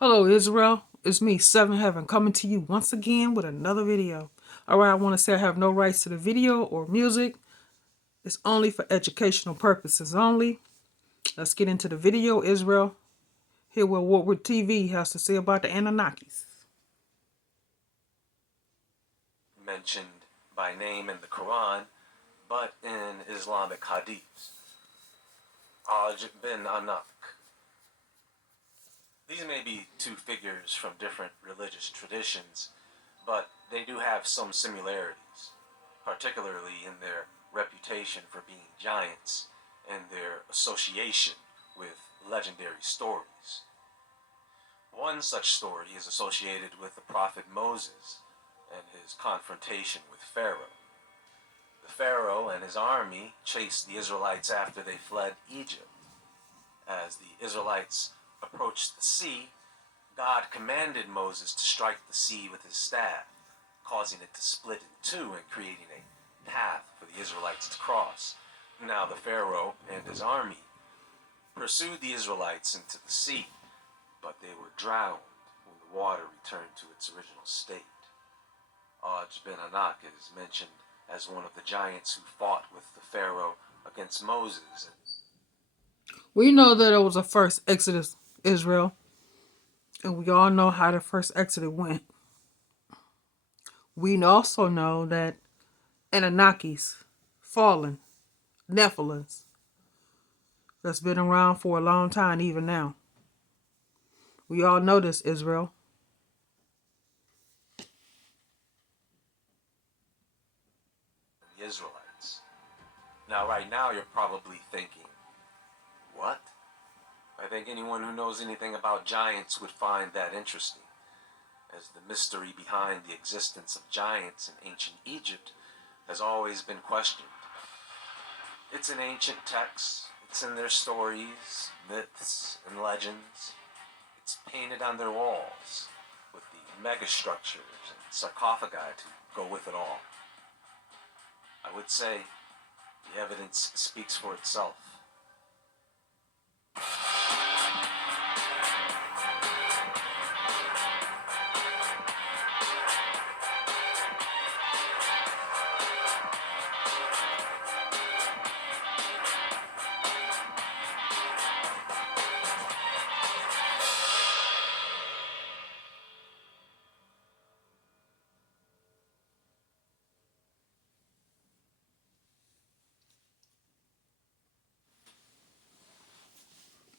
Hello, Israel. It's me, Seven Heaven, coming to you once again with another video. Alright, I want to say I have no rights to the video or music. It's only for educational purposes only. Let's get into the video, Israel. Hear what Woodward TV has to say about the Anunnakis. Mentioned by name in the Quran, but in Islamic hadiths. Aj bin Anak. These may be two figures from different religious traditions, but they do have some similarities, particularly in their reputation for being giants and their association with legendary stories. One such story is associated with the prophet Moses and his confrontation with Pharaoh. The Pharaoh and his army chased the Israelites after they fled Egypt. As the Israelites approached the sea, God commanded Moses to strike the sea with his staff, causing it to split in two and creating a path for the Israelites to cross. Now the Pharaoh and his army pursued the Israelites into the sea, but they were drowned when the water returned to its original state. Aj bin Anak is mentioned as one of the giants who fought with the Pharaoh against Moses. We know that it was a first Exodus, Israel, and we all know how the first Exodus went. We also know that Anunnakis, fallen, Nephilims, that's been around for a long time, even now. We all know this, Israel. The Israelites. Now, right now, you're probably thinking, what? I think anyone who knows anything about giants would find that interesting, as the mystery behind the existence of giants in ancient Egypt has always been questioned. It's in ancient texts, it's in their stories, myths, and legends. It's painted on their walls, with the megastructures and sarcophagi to go with it all. I would say the evidence speaks for itself.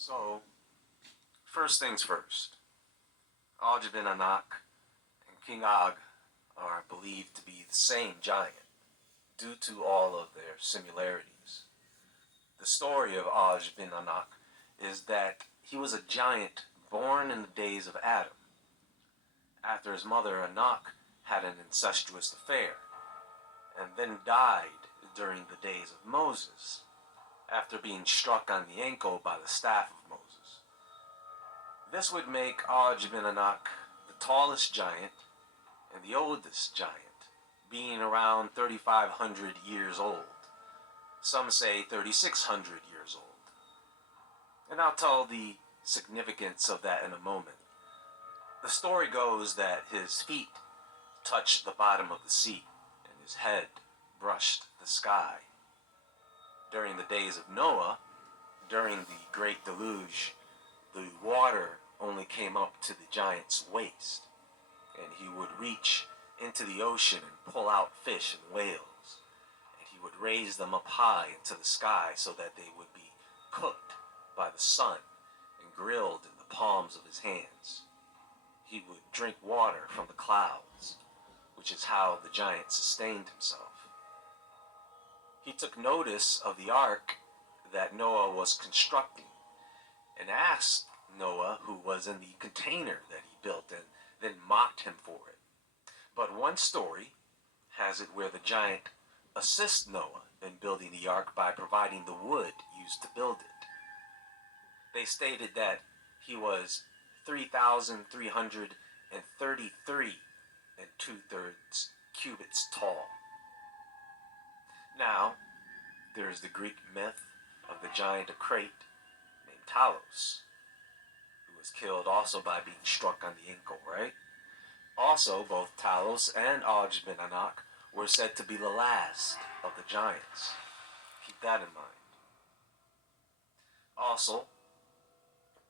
So, first things first. Aj bin Anak and King Og are believed to be the same giant, due to all of their similarities. The story of Aj bin Anak is that he was a giant born in the days of Adam, after his mother Anak had an incestuous affair, and then died during the days of Moses, after being struck on the ankle by the staff of Moses. This would make Aj bin Anak the tallest giant and the oldest giant, being around 3,500 years old. Some say 3,600 years old. And I'll tell the significance of that in a moment. The story goes that his feet touched the bottom of the sea and his head brushed the sky. During the days of Noah, during the Great Deluge, the water only came up to the giant's waist, and he would reach into the ocean and pull out fish and whales, and he would raise them up high into the sky so that they would be cooked by the sun and grilled in the palms of his hands. He would drink water from the clouds, which is how the giant sustained himself. He took notice of the ark that Noah was constructing and asked Noah, who was in the container that he built, and then mocked him for it. But one story has it where the giant assists Noah in building the ark by providing the wood used to build it. They stated that he was 3,333 and 2/3 cubits tall. Now, there is the Greek myth of the giant of Crete named Talos, who was was killed also by being struck on the ankle, right? Also, both Talos and Aj bin Anak were said to be the last of the giants. Keep that in mind. Also,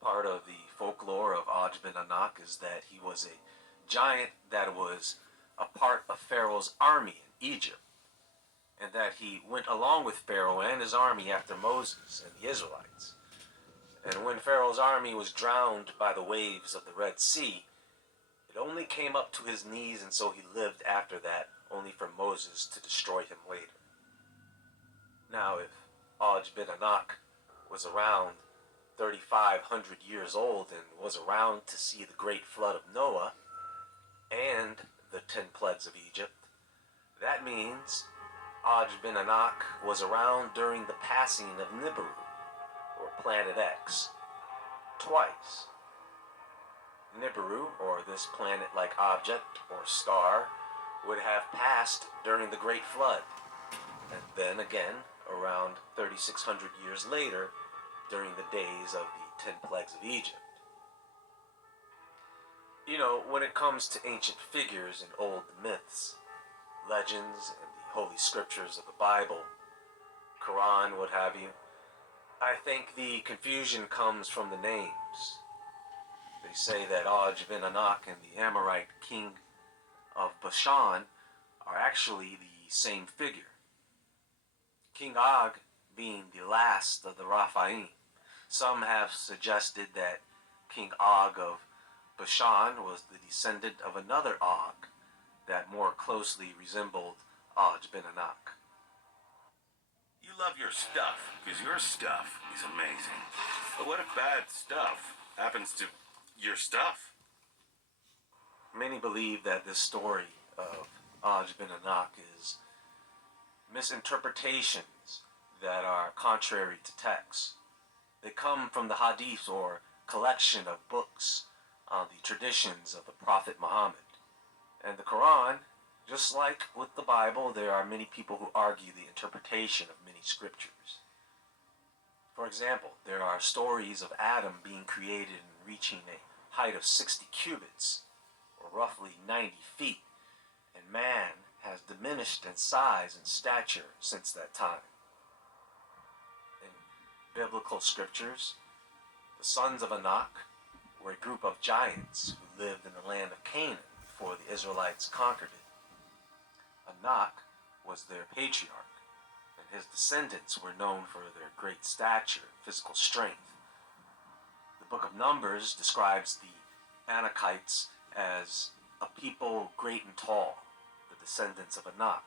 part of the folklore of Aj bin Anak is that he was a giant that was a part of Pharaoh's army in Egypt, and that he went along with Pharaoh and his army after Moses and the Israelites. And when Pharaoh's army was drowned by the waves of the Red Sea, it only came up to his knees, and so he lived after that, only for Moses to destroy him later. Now, if Aj bin Anak was around 3,500 years old and was around to see the great flood of Noah and the 10 plagues of Egypt, that means Aj bin Anak was around during the passing of Nibiru, or Planet X, twice. Nibiru, or this planet-like object or star, would have passed during the Great Flood, and then again, around 3,600 years later, during the days of the 10 plagues of Egypt. You know, when it comes to ancient figures and old myths, legends, and the holy scriptures of the Bible, Quran, what have you, I think the confusion comes from the names. They say that Aj bin Anak and the Amorite king of Bashan are actually the same figure. King Og being the last of the Raphaim. Some have suggested that King Og of Bashan was the descendant of another Og that more closely resembled Aj bin Anak. You love your stuff, because your stuff is amazing. But what if bad stuff happens to your stuff? Many believe that this story of Aj bin Anak is misinterpretations that are contrary to text. They come from the Hadith, or collection of books on the traditions of the Prophet Muhammad. And the Quran, just like with the Bible, there are many people who argue the interpretation of many scriptures. For example, there are stories of Adam being created and reaching a height of 60 cubits, or roughly 90 feet, and man has diminished in size and stature since that time. In biblical scriptures, the sons of Anak were a group of giants who lived in the land of Canaan before the Israelites conquered it. Anak was their patriarch, and his descendants were known for their great stature and physical strength. The book of Numbers describes the Anakites as a people great and tall, the descendants of Anak.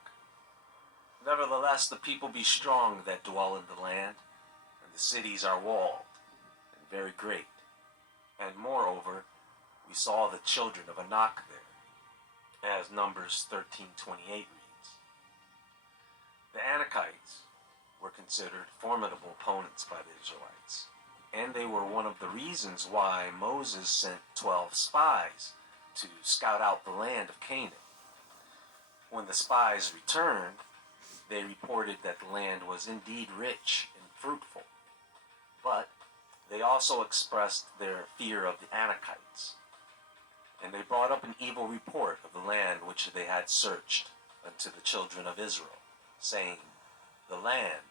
Nevertheless, the people be strong that dwell in the land, and the cities are walled and very great. And moreover, we saw the children of Anak there, as Numbers 13:28 reads. The Anakites were considered formidable opponents by the Israelites, and they were one of the reasons why Moses sent 12 spies to scout out the land of Canaan. When the spies returned, they reported that the land was indeed rich and fruitful, but they also expressed their fear of the Anakites, and they brought up an evil report of the land which they had searched unto the children of Israel, saying, "The land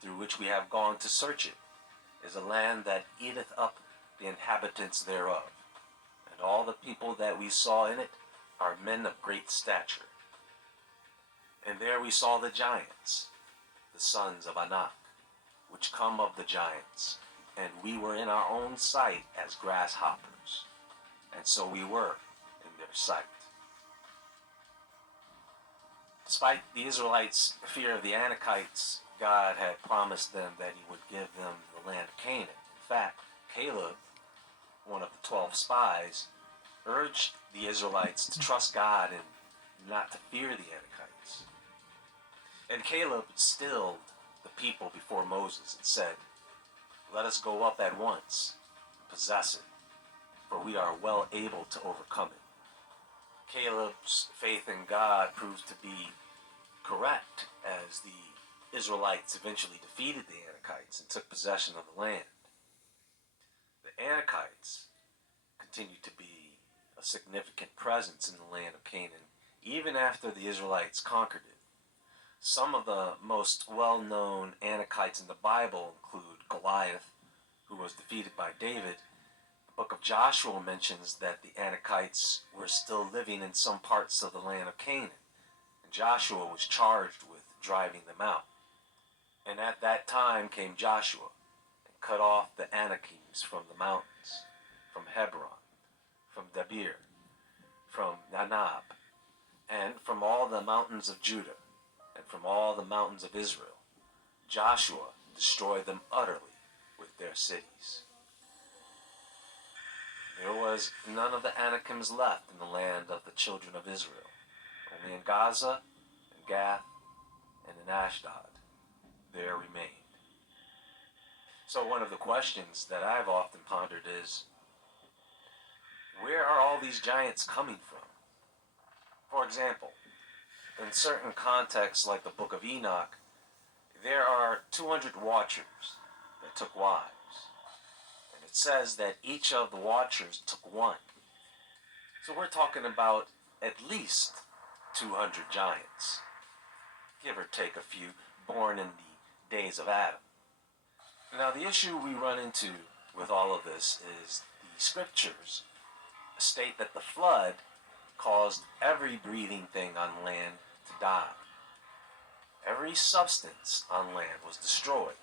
through which we have gone to search it is a land that eateth up the inhabitants thereof, and all the people that we saw in it are men of great stature. And there we saw the giants, the sons of Anak, which come of the giants, and we were in our own sight as grasshoppers, and so we were in their sight." Despite the Israelites' fear of the Anakites, God had promised them that he would give them the land of Canaan. In fact, Caleb, one of the 12 spies, urged the Israelites to trust God and not to fear the Anakites. And Caleb stilled the people before Moses and said, "Let us go up at once and possess it, for we are well able to overcome it." Caleb's faith in God proved to be correct, as the Israelites eventually defeated the Anakites and took possession of the land. The Anakites continued to be a significant presence in the land of Canaan, even after the Israelites conquered it. Some of the most well-known Anakites in the Bible include Goliath, who was defeated by David. The book of Joshua mentions that the Anakites were still living in some parts of the land of Canaan, and Joshua was charged with driving them out. And at that time came Joshua and cut off the Anakims from the mountains, from Hebron, from Debir, from Nanab, and from all the mountains of Judah, and from all the mountains of Israel. Joshua destroyed them utterly with their cities. There was none of the Anakims left in the land of the children of Israel, only in Gaza, in Gath, and in Ashdod there remained. So one of the questions that I've often pondered is, where are all these giants coming from? For example, in certain contexts like the book of Enoch, there are 200 watchers that took wives. And it says that each of the watchers took one. So we're talking about at least 200 giants, give or take a few, born in the days of Adam. Now the issue we run into with all of this is the scriptures state that the flood caused every breathing thing on land to die. Every substance on land was destroyed.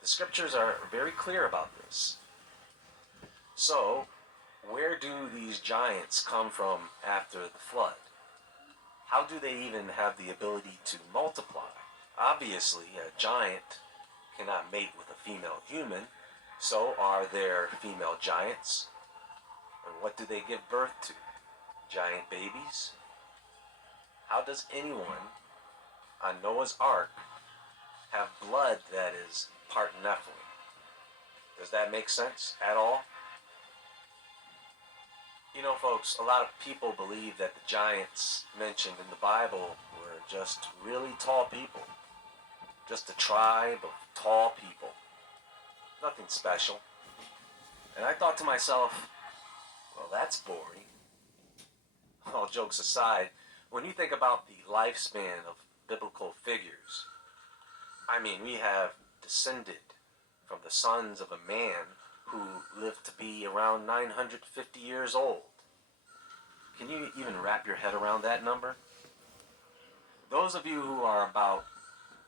The scriptures are very clear about this. So, where do these giants come from after the flood? How do they even have the ability to multiply? Obviously, a giant cannot mate with a female human, so are there female giants? And what do they give birth to? Giant babies? How does anyone on Noah's Ark have blood that is part Nephilim? Does that make sense at all? You know, folks, a lot of people believe that the giants mentioned in the Bible were just really tall people. Just a tribe of tall people. Nothing special. And I thought to myself, well, that's boring. All jokes aside, when you think about the lifespan of biblical figures, I mean, we have descended from the sons of a man who lived to be around 950 years old. Can you even wrap your head around that number? Those of you who are about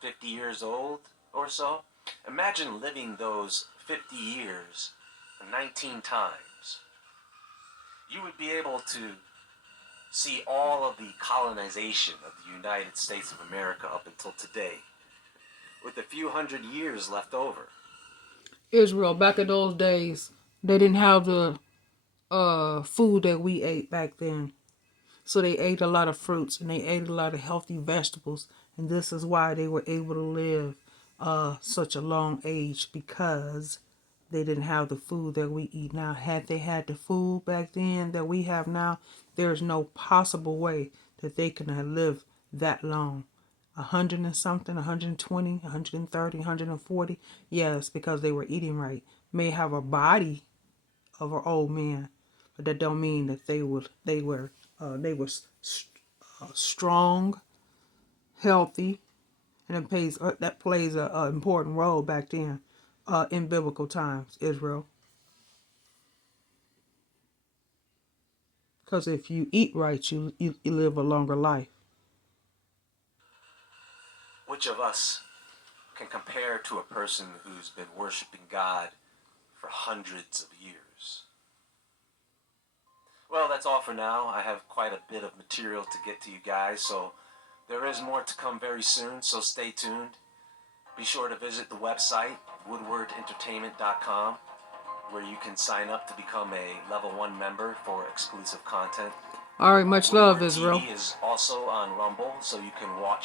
50 years old or so, imagine living those 50 years 19 times. You would be able to see all of the colonization of the United States of America up until today, with a few hundred years left over. Israel, back in those days, they didn't have the food that we ate back then. So they ate a lot of fruits and they ate a lot of healthy vegetables. And this is why they were able to live such a long age, because they didn't have the food that we eat now. Had they had the food back then that we have now, there's no possible way that they could have lived that long. 100 and something, 120, 130, 140. Yes, because they were eating right. May have a body of an old man, but that don't mean that they were strong, healthy, and that plays a important role back then in biblical times, Israel. Because if you eat right, you live a longer life. Which of us can compare to a person who's been worshiping God for hundreds of years? Well, that's all for now. I have quite a bit of material to get to you guys, so there is more to come very soon, so stay tuned. Be sure to visit the website, woodwardentertainment.com, where you can sign up to become a level 1 member for exclusive content. All right, much love, Woodward Israel. TV is also on Rumble, so you can watch